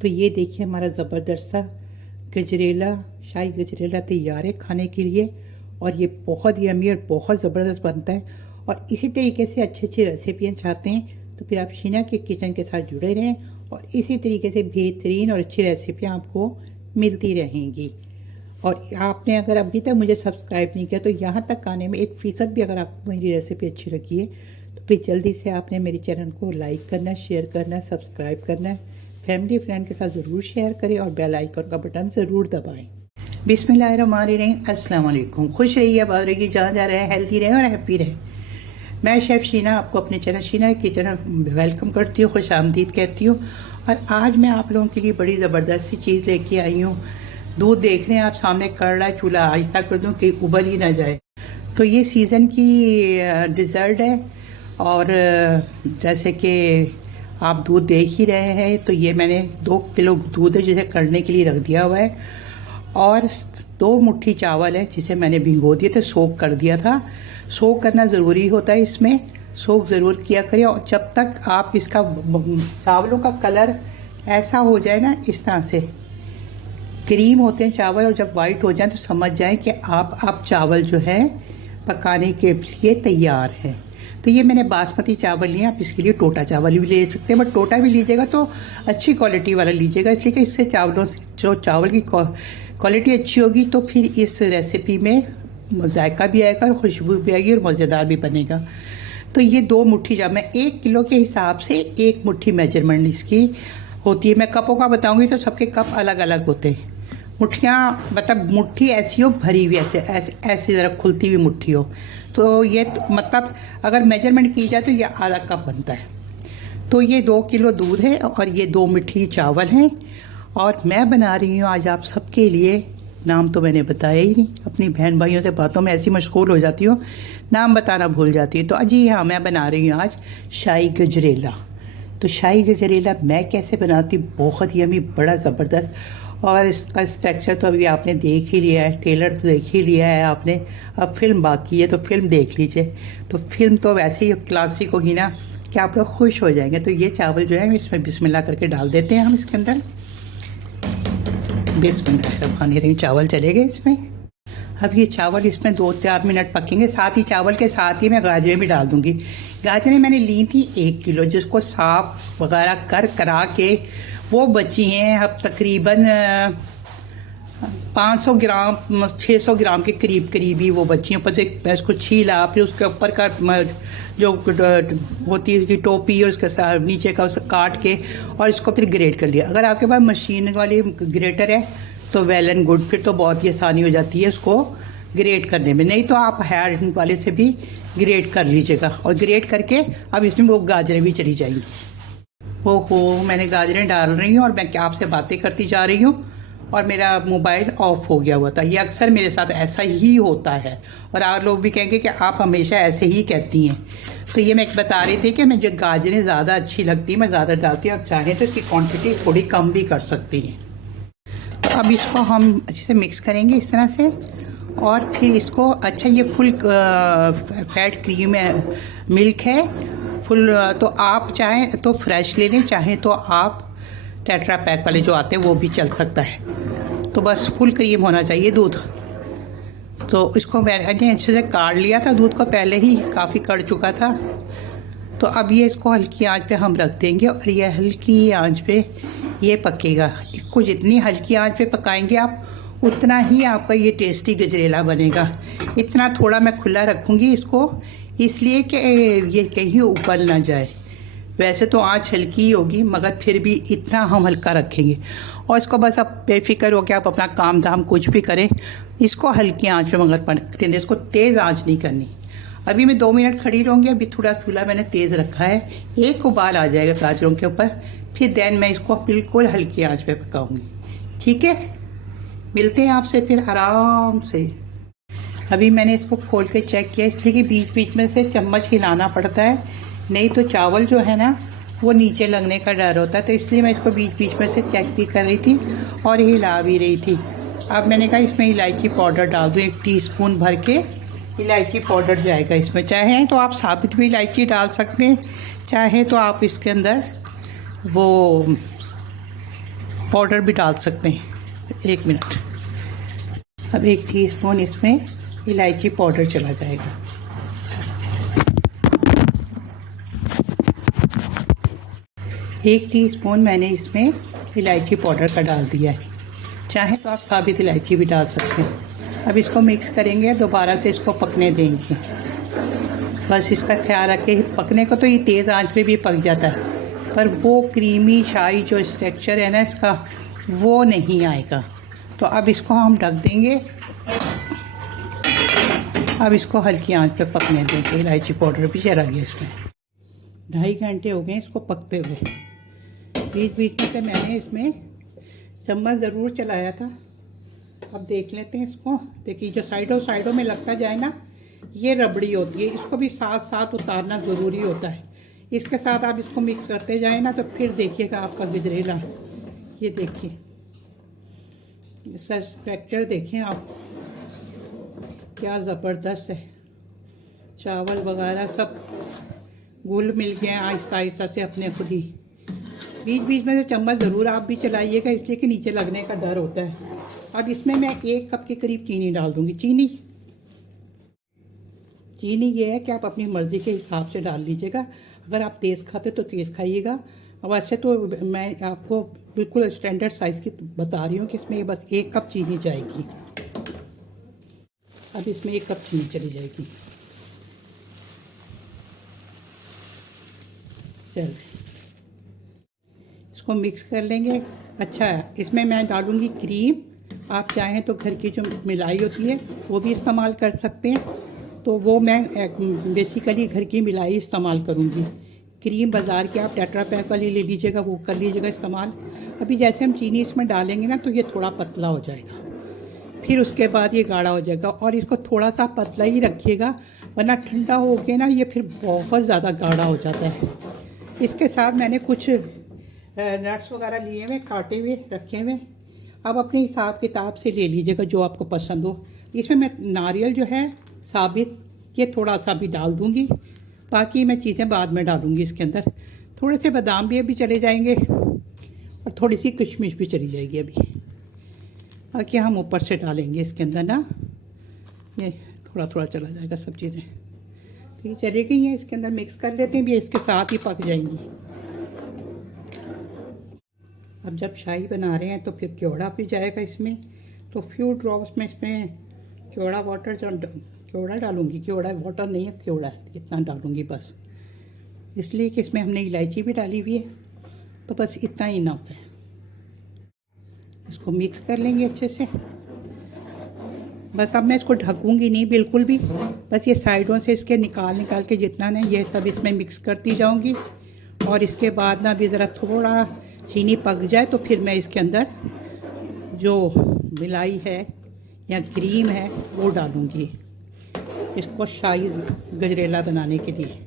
तो ये देखिए हमारा ज़बरदस्त सा गजरेला, शाही गजरेला तैयार है खाने के लिए। और ये बहुत यम्मी और बहुत ज़बरदस्त बनता है। और इसी तरीके से अच्छी अच्छी रेसिपियाँ चाहते हैं तो फिर आप शीना के किचन के साथ जुड़े रहें और इसी तरीके से बेहतरीन और अच्छी रेसिपियाँ आपको मिलती रहेंगी। और आपने अगर अभी तक मुझे सब्सक्राइब नहीं किया तो यहाँ तक आने में 1% भी अगर आपको मेरी रेसिपी अच्छी लगी है तो फिर जल्दी से आपने मेरे चैनल को लाइक करना, शेयर करना, सब्सक्राइब करना है। फैमिली फ्रेंड के साथ ज़रूर शेयर करें और बेल आइकन का बटन ज़रूर दबाएं। बिस्मिल्लाहिर्रहमानिर्रहीम, अस्सलाम वालेकुम। खुश रहिए, आबाद रहिए, जहाँ जा रहे हैं हेल्दी रहें और हैप्पी रहें। मैं शेफ़ शीना आपको अपने चैनल शीना किचन वेलकम करती हूँ, खुश आमदीद कहती हूँ। और आज मैं आप लोगों के लिए बड़ी ज़बरदस्त सी चीज़ लेके आई हूँ। दूध देख रहे हैं आप सामने, कर रहा है, चूल्हा आहिस्ता कर दूँ कि उबल ही ना जाए। तो ये सीज़न की डिज़र्ट है। और जैसे कि आप दूध देख ही रहे हैं, तो ये मैंने 2 किलो दूध है जिसे करने के लिए रख दिया हुआ है। और 2 मुट्ठी चावल है जिसे मैंने भिगो दिए थे, सोक कर दिया था। सोक करना ज़रूरी होता है, इसमें सोक ज़रूर किया करें। और जब तक आप इसका चावलों का कलर ऐसा हो जाए ना, इस तरह से क्रीम होते हैं चावल, और जब वाइट हो जाए तो समझ जाएं कि आप चावल जो है पकाने के लिए तैयार है। तो ये मैंने बासमती चावल लिए, आप इसके लिए टोटा चावल भी ले सकते हैं, बट टोटा भी लीजिएगा तो अच्छी क्वालिटी वाला लीजिएगा, इसलिए कि इससे चावलों से जो चावल की क्वालिटी अच्छी होगी तो फिर इस रेसिपी में जायका भी आएगा और खुशबू भी आएगी और मज़ेदार भी बनेगा। तो ये 2 मुट्ठी चावल, मैं 1 किलो के हिसाब से 1 मुट्ठी मेजरमेंट इसकी होती है। मैं कपों का बताऊँगी तो सबके कप अलग अलग होते हैं। मुट्ठियाँ मतलब मुट्ठी ऐसी हो भरी हुई, ऐसे ज़रा खुलती हुई मुट्ठी हो, तो ये मतलब अगर मेजरमेंट की जाए तो ये आधा कप बनता है। तो ये 2 किलो दूध है और ये 2 मुट्ठी चावल हैं। और मैं बना रही हूँ आज आप सबके लिए, नाम तो मैंने बताया ही नहीं, अपनी बहन भाइयों से बातों में ऐसी मशगूल हो जाती हूँ, नाम बताना भूल जाती है। तो जी हाँ, मैं बना रही हूँ आज शाही गजरेला। तो शाही गजरेला मैं कैसे बनाती हूँ, बहुत ही यम्मी, बड़ा ज़बरदस्त। और इसका स्ट्रक्चर तो अभी आपने देख ही लिया है, ट्रेलर तो देख ही लिया है आपने, अब फिल्म बाकी है तो फिल्म देख लीजिए। तो फिल्म तो वैसे ही क्लासिक होगी ना कि आप लोग खुश हो जाएंगे। तो ये चावल जो है इसमें बिस्मिल्लाह करके डाल देते हैं हम इसके अंदर। बिस्मिल्लाहिर्रहमानिर्रहीम, चावल चले गए इसमें। अब ये चावल इसमें 2-4 मिनट पकेंगे। साथ ही चावल के साथ ही मैं गाजरें भी डाल दूंगी। गाजरें मैंने ली थी 1 किलो, जिसको साफ वगैरह करा के वो बची हैं अब तकरीबन 500 ग्राम 600 ग्राम के करीब ही वो बची हैं। ऊपर से इसको छीला, फिर उसके ऊपर का जो होती है उसकी टोपी है उसके साथ नीचे का उसे काट के और इसको फिर ग्रेट कर लिया। अगर आपके पास मशीन वाली ग्रेटर है तो वेल एंड गुड, फिर तो बहुत ही आसानी हो जाती है उसको ग्रेट करने में। नहीं तो आप हैंड वाले से भी ग्रेट कर लीजिएगा। और ग्रेट करके अब इसमें वो गाजरें भी चली जाएंगी। ओहो, मैंने गाजरें डाल रही हूँ और मैं क्या आपसे बातें करती जा रही हूँ और मेरा मोबाइल ऑफ हो गया हुआ था। ये अक्सर मेरे साथ ऐसा ही होता है और आप लोग भी कहेंगे कि आप हमेशा ऐसे ही कहती हैं। तो ये मैं बता रही थी कि मुझे गाजरें ज़्यादा अच्छी लगती हैं, मैं ज़्यादा डालती हूँ। आप चाहें तो इसकी क्वांटिटी थोड़ी कम भी कर सकती हैं। तो अब इसको हम अच्छे से मिक्स करेंगे इस तरह से। और फिर इसको अच्छा, ये फुल फैट क्रीम मिल्क है फुल। तो आप चाहें तो फ्रेश ले लें, चाहें तो आप टेट्रा पैक वाले जो आते हैं वो भी चल सकता है। तो बस फुल क्रीम होना चाहिए दूध। तो इसको मैंने अच्छे से काढ़ लिया था, दूध को पहले ही काफ़ी कढ़ चुका था। तो अब ये इसको हल्की आंच पे हम रख देंगे और ये हल्की आंच पे ये पकेगा। इसको जितनी हल्की आंच पे पकाएंगे आप उतना ही आपका ये टेस्टी गजरेला बनेगा। इतना थोड़ा मैं खुला रखूँगी इसको, इसलिए कि ये कहीं उबल ना जाए। वैसे तो आंच हल्की ही होगी मगर फिर भी इतना हम हल्का रखेंगे। और इसको बस आप बेफिक्र हो के आप अपना काम धाम कुछ भी करें, इसको हल्की आंच पे मगर पकने दें, इसको तेज़ आंच नहीं करनी। अभी मैं 2 मिनट खड़ी रहूँगी। अभी थोड़ा चूल्हा मैंने तेज़ रखा है, एक उबाल आ जाएगा गाजरों के ऊपर, फिर देन मैं इसको बिल्कुल हल्की आंच पे पकाऊंगी। ठीक है, मिलते हैं आपसे फिर आराम से। अभी मैंने इसको खोल के चेक किया, इसलिए कि बीच बीच में से चम्मच हिलाना पड़ता है, नहीं तो चावल जो है ना वो नीचे लगने का डर होता है। तो इसलिए मैं इसको बीच बीच में से चेक भी कर रही थी और हिला भी रही थी। अब मैंने कहा इसमें इलायची पाउडर डाल दूँ, 1 टीस्पून भर के इलायची पाउडर जाएगा इसमें। चाहे तो आप साबित भी इलायची डाल सकते हैं, चाहे तो आप इसके अंदर वो पाउडर भी डाल सकते हैं। 1 मिनट। अब 1 टीस्पून इसमें इलायची पाउडर चला जाएगा। एक टीस्पून मैंने इसमें इलायची पाउडर का डाल दिया है। चाहे तो आप साबित इलायची भी डाल सकते हैं। अब इसको मिक्स करेंगे, दोबारा से इसको पकने देंगे। बस इसका ख्याल रखें, पकने को तो ये तेज़ आंच पे भी पक जाता है, पर वो क्रीमी शाही जो स्ट्रक्चर है ना इसका, वो नहीं आएगा। तो अब इसको हम ढक देंगे। अब इसको हल्की आंच पे पकने देंगे। इलायची पाउडर भी चला गया इसमें। 2.5 घंटे हो गए इसको पकते हुए। बीच बीच में से मैंने इसमें चम्मच ज़रूर चलाया था। अब देख लेते हैं इसको। देखिए जो साइडों में लगता जाए ना, ये रबड़ी होती है। इसको भी साथ साथ उतारना ज़रूरी होता है। इसके साथ आप इसको मिक्स करते जाए ना, तो फिर देखिएगा आपका गजरेला। ये देखिए, इसका स्ट्रक्चर देखें आप, क्या ज़बरदस्त है। चावल वगैरह सब घुल मिल गए आहिस्ता आहिस्ता से अपने खुद ही। बीच बीच में से चम्मच ज़रूर आप भी चलाइएगा, इसलिए कि नीचे लगने का डर होता है। अब इसमें मैं 1 कप के करीब चीनी डाल दूँगी। चीनी ये है कि आप अपनी मर्ज़ी के हिसाब से डाल लीजिएगा। अगर आप तेज़ खाते तो तेज़ खाइएगा। वैसे तो मैं आपको बिल्कुल स्टैंडर्ड साइज़ की बता रही हूँ कि इसमें बस 1 कप चीनी जाएगी। अब इसमें 1 कप चीनी चली जाएगी। चल इसको मिक्स कर लेंगे। अच्छा, इसमें मैं डालूँगी क्रीम। आप चाहें तो घर की जो मिलाई होती है वो भी इस्तेमाल कर सकते हैं। तो वो मैं बेसिकली घर की मिलाई इस्तेमाल करूँगी। क्रीम बाज़ार की आप टेट्रा पैक वाली ले लीजिएगा, वो कर लीजिएगा इस्तेमाल। अभी जैसे हम चीनी इसमें डालेंगे ना, तो ये थोड़ा पतला हो जाएगा, फिर उसके बाद ये गाढ़ा हो जाएगा। और इसको थोड़ा सा पतला ही रखिएगा, वरना ठंडा हो गया ना ये फिर बहुत ज़्यादा गाढ़ा हो जाता है। इसके साथ मैंने कुछ नट्स वगैरह लिए हुए, काटे हुए रखे हुए। अब अपने हिसाब किताब से ले लीजिएगा जो आपको पसंद हो। इसमें मैं नारियल जो है साबित, ये थोड़ा सा भी डाल दूँगी। बाकी मैं चीज़ें बाद में डालूँगी इसके अंदर। थोड़े से बादाम भी अभी चले जाएंगे और थोड़ी सी किशमिश भी चली जाएगी अभी। बाकी हम ऊपर से डालेंगे इसके अंदर ना, ये थोड़ा थोड़ा चला जाएगा सब चीज़ें। तो ये चली गई हैं, इसके अंदर मिक्स कर लेते हैं। भी इसके साथ ही पक जाएंगी। अब जब शाही बना रहे हैं तो फिर केवड़ा भी जाएगा इसमें। तो फ्यू ड्रॉप्स में इसमें केवड़ा वाटर डालूँगी। केवड़ा वाटर नहीं है, केवड़ा इतना डालूँगी बस, इसलिए कि इसमें हमने इलायची भी डाली हुई है। तो बस इतना ही इनफ है। इसको मिक्स कर लेंगे अच्छे से। बस अब मैं इसको ढकूँगी नहीं बिल्कुल भी, बस ये साइडों से इसके निकाल के जितना ना ये सब इसमें मिक्स करती जाऊँगी। और इसके बाद ना भी ज़रा थोड़ा चीनी पक जाए तो फिर मैं इसके अंदर जो मिलाई है या क्रीम है वो डालूँगी, इसको शाही गजरेला बनाने के लिए।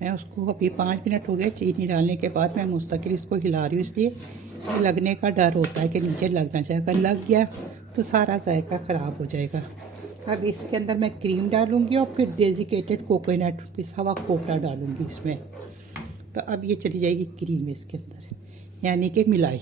मैं उसको अभी 5 मिनट हो गए चीनी डालने के बाद मैं मुस्तकिल इसको हिला रही हूँ, इसलिए लगने का डर होता है कि नीचे लगना चाहिए। अगर लग गया तो सारा जायका ख़राब हो जाएगा। अब इसके अंदर मैं क्रीम डालूँगी और फिर डेजिकेटेड कोकोनट पिसा हुआ खोपरा डालूँगी इसमें। तो अब ये चली जाएगी क्रीम इसके अंदर, यानी कि मिलाई।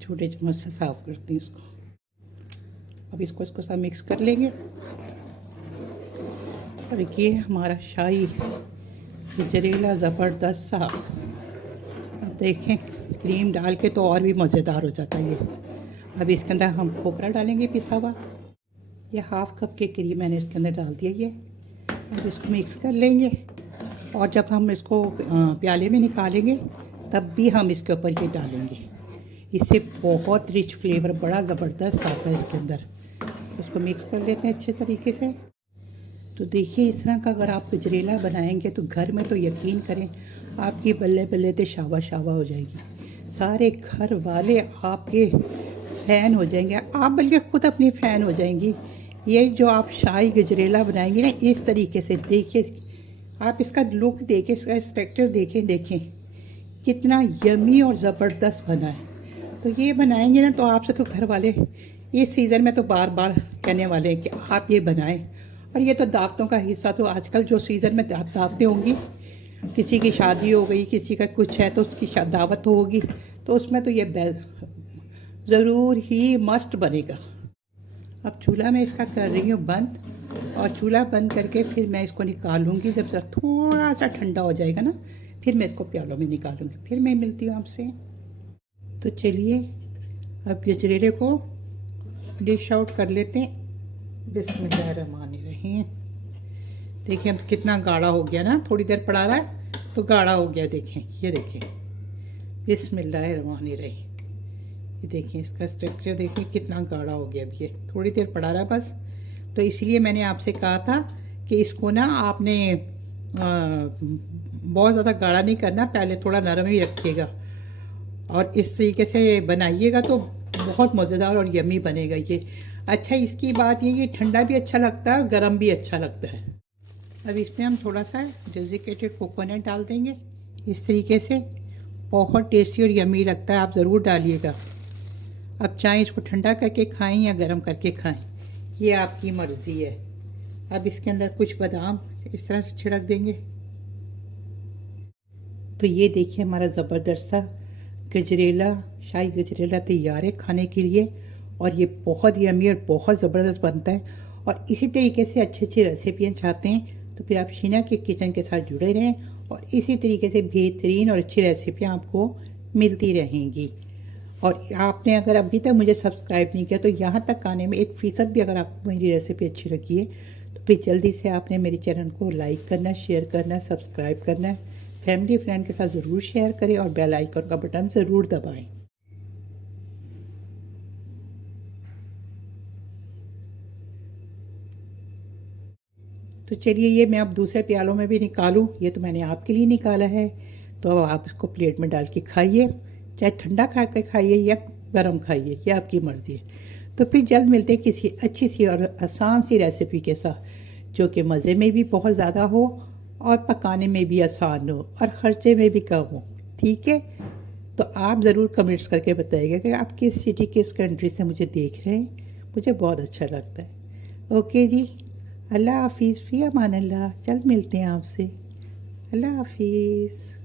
छोटे चम्मच से साफ करती हूँ इसको। अब इसको साथ मिक्स कर लेंगे। और ये हमारा शाही गजरेला ज़बरदस्त सा। अब देखें क्रीम डाल के तो और भी मज़ेदार हो जाता है ये। अब इसके अंदर हम खोपरा डालेंगे पिसा हुआ। ये 1/2 कप के करीब मैंने इसके अंदर डाल दिया ये। अब इसको मिक्स कर लेंगे। और जब हम इसको प्याले में निकालेंगे तब भी हम इसके ऊपर ये डालेंगे। इससे बहुत रिच फ्लेवर बड़ा ज़बरदस्त आता है इसके अंदर। इसको मिक्स कर लेते हैं अच्छे तरीके से। तो देखिए इस तरह का अगर आप गजरेला बनाएंगे तो घर में तो यकीन करें आपकी बल्ले बल्ले तो शावा शावा हो जाएगी। सारे घर वाले आपके फ़ैन हो जाएंगे, आप बल्कि ख़ुद अपनी फ़ैन हो जाएंगी। ये जो आप शाही गजरेला बनाएंगे ना इस तरीके से, देखिए आप इसका लुक देखें, इसका स्ट्रक्चर देखें कितना यमी और ज़बरदस्त बना है। तो ये बनाएंगे ना तो आपसे तो घर वाले इस सीज़न में तो बार बार कहने वाले हैं कि आप ये बनाएं। और ये तो दावतों का हिस्सा, तो आजकल जो सीज़न में दावतें होंगी, किसी की शादी हो गई, किसी का कुछ है तो उसकी दावत होगी, तो उसमें तो ये ज़रूर ही मस्ट बनेगा। अब चूल्हा मैं इसका कर रही हूँ बंद, और चूल्हा बंद करके फिर मैं इसको निकालूंगी। जब जरा थोड़ा सा ठंडा हो जाएगा ना, फिर मैं इसको प्यालों में निकालूंगी। फिर मैं मिलती हूँ आपसे। तो चलिए अब गजरेले को डिश आउट कर लेते हैं। बिस्मिल्लाहिर्रहमानिर्रहीम। देखिए अब कितना गाढ़ा हो गया ना, थोड़ी देर पड़ा रहा है तो गाढ़ा हो गया। देखें, ये देखें, बिस्मिल्लाहिर्रहमानिर्रहीम। ये देखिए इसका स्ट्रक्चर, देखिए कितना गाढ़ा हो गया। अब ये थोड़ी देर पड़ा रहा बस, तो इसलिए मैंने आपसे कहा था कि इसको ना आपने बहुत ज़्यादा गाढ़ा नहीं करना, पहले थोड़ा नरम ही रखिएगा और इस तरीके से बनाइएगा तो बहुत मज़ेदार और यमी बनेगा ये। अच्छा, इसकी बात ये ठंडा भी अच्छा लगता है, गर्म भी अच्छा लगता है। अब इसमें हम थोड़ा सा डेजिकेटेड कोकोनट डाल देंगे इस तरीके से, बहुत टेस्टी और यमी लगता है, आप ज़रूर डालिएगा। अब चाहे इसको ठंडा करके खाएं या गर्म करके खाएं, ये आपकी मर्ज़ी है। अब इसके अंदर कुछ बादाम इस तरह से छिड़क देंगे। तो ये देखिए हमारा ज़बरदस्त सा गजरेला, शाही गजरेला तैयार है खाने के लिए, और ये बहुत यमी और बहुत ज़बरदस्त बनता है। और इसी तरीके से अच्छी अच्छी रेसिपियाँ चाहते हैं तो फिर आप शीना के किचन के साथ जुड़े रहें, और इसी तरीके से बेहतरीन और अच्छी रेसिपियाँ आपको मिलती रहेंगी। और आपने अगर अभी तक मुझे सब्सक्राइब नहीं किया तो यहाँ तक आने में 1% भी अगर आपको मेरी रेसिपी अच्छी लगी है तो फिर जल्दी से आपने मेरे चैनल को लाइक करना, शेयर करना, सब्सक्राइब करना, फैमिली फ्रेंड के साथ ज़रूर शेयर करें और बेल आइकन का बटन ज़रूर दबाएं। तो चलिए ये मैं अब दूसरे प्यालों में भी निकालूं। ये तो मैंने आपके लिए निकाला है, तो अब आप इसको प्लेट में डाल के खाइए, चाहे ठंडा खा के खाइए या गर्म खाइए, ये आपकी मर्ज़ी है। तो फिर जल्द मिलते हैं किसी अच्छी सी और आसान सी रेसिपी के साथ, जो कि मज़े में भी बहुत ज़्यादा हो और पकाने में भी आसान हो और ख़र्चे में भी कम हो। ठीक है, तो आप ज़रूर कमेंट्स करके बताइएगा कि आप किस सिटी, किस कंट्री से मुझे देख रहे हैं, मुझे बहुत अच्छा लगता है। ओके जी, अल्लाह हाफिज़, फ़ी अमान अल्लाह। जल्द मिलते हैं आपसे। अल्लाह हाफिज़।